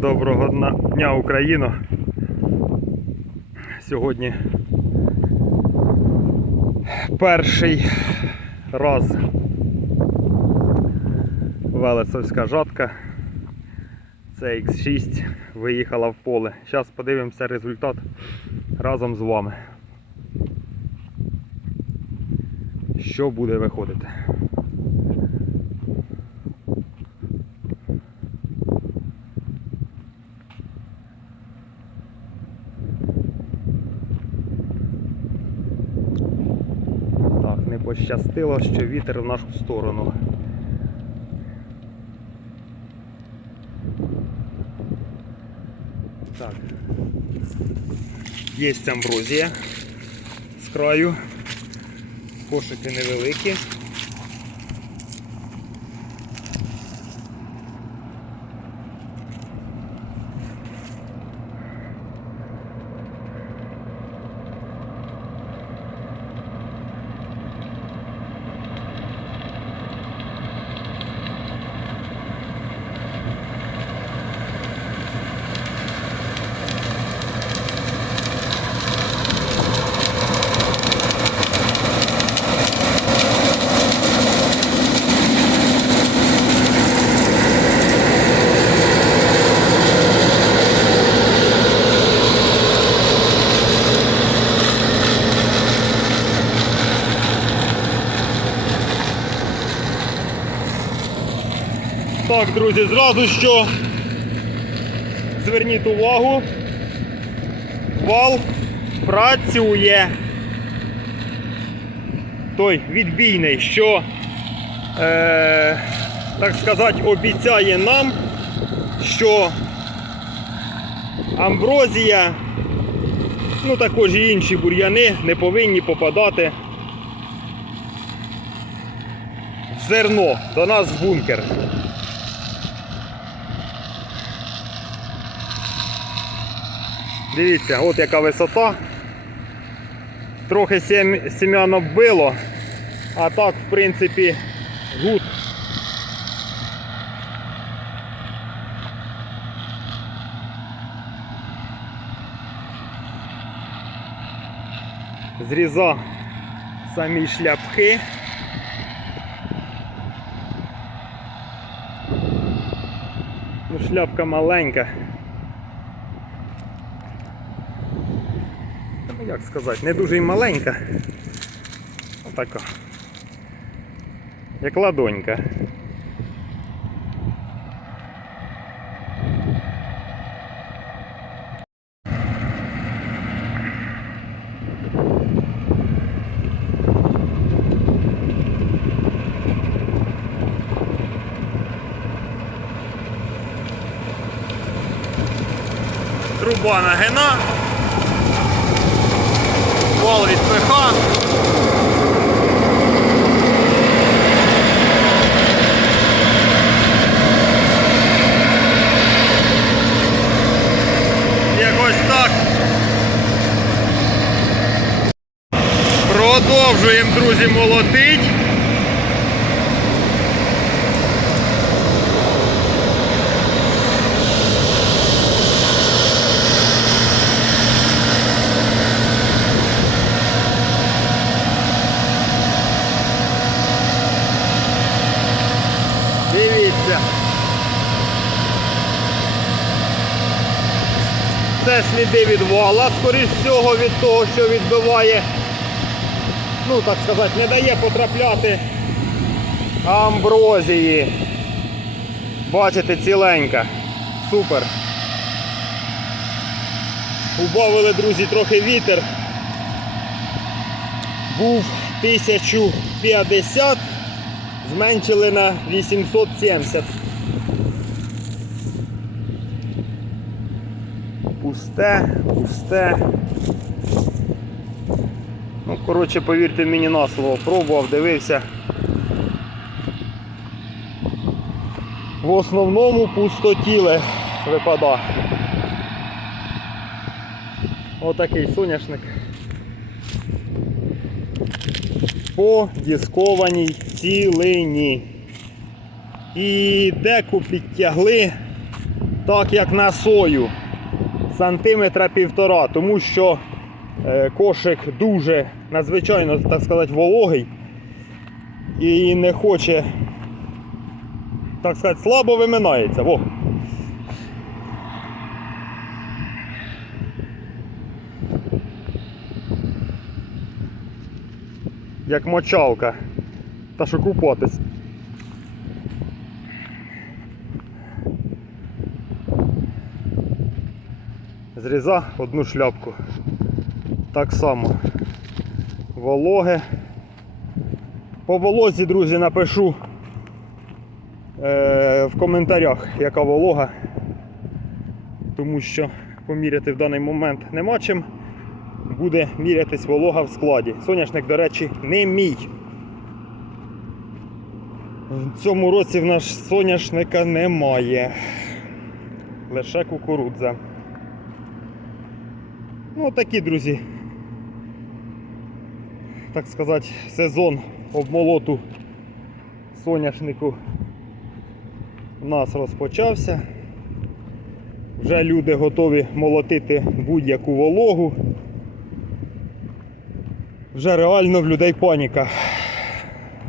Доброго дня, Україно. Сьогодні перший раз Велесовська жатка. Це X6 виїхала в поле. Зараз подивимося результат разом з вами. Що буде виходити? Так, не пощастило, що вітер в нашу сторону. Так. Є амброзія з краю. Кошики невеликі. Так, друзі, зразу що зверніть увагу. Вал працює. Той відбійний, що, е, так сказати, обіцяє нам, що амброзія, ну також і інші бур'яни не повинні попадати в зерно до нас в бункер. Дивіться, от яка висота. Трохи сім- сім'ян оббило, а так, в принципі, гуд. Зрізав самі шляпки. Ну, шляпка маленька. Як сказати, не дуже й маленька. Отака. Як ладонька. Труба нагина. Вал від пиха. Якось так. Продовжуємо, друзі, молотить. Це сліди від вала, скоріш всього від того, що відбиває, ну так сказати, не дає потрапляти амброзії. Бачите, ціленька. Супер. Убавили, друзі, трохи вітер. Був 1050, зменшили на 870. Пусте, пусте. Ну, коротше, повірте мені на слово, пробував, дивився. В основному пустотіле випада. Отакий соняшник. По дискованій цілині. І деку підтягли так як на сою сантиметра півтора, тому що кошик дуже надзвичайно, так сказати, вологий і не хоче, так сказати, слабо виминається. Во. Як мочалка. Та що купатись. Зріза одну шляпку. Так само. Вологе. По волозі, друзі, напишу е, в коментарях, яка волога. Тому що поміряти в даний момент нема чим. Буде мірятись волога в складі. Соняшник, до речі, не мій. В цьому році в нас соняшника немає. Лише кукурудза. Ну, такі, друзі. Так сказати, сезон обмолоту соняшнику у нас розпочався. Вже люди готові молотити будь-яку вологу. Вже реально в людей паніка.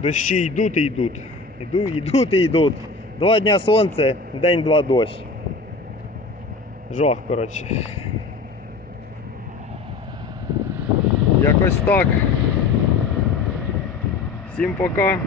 Дощі йдуть і йдуть. Йдуть, йдуть і йдуть. Два дня сонце, день-два дощ. Жах, коротше. Якось так. Всім пока.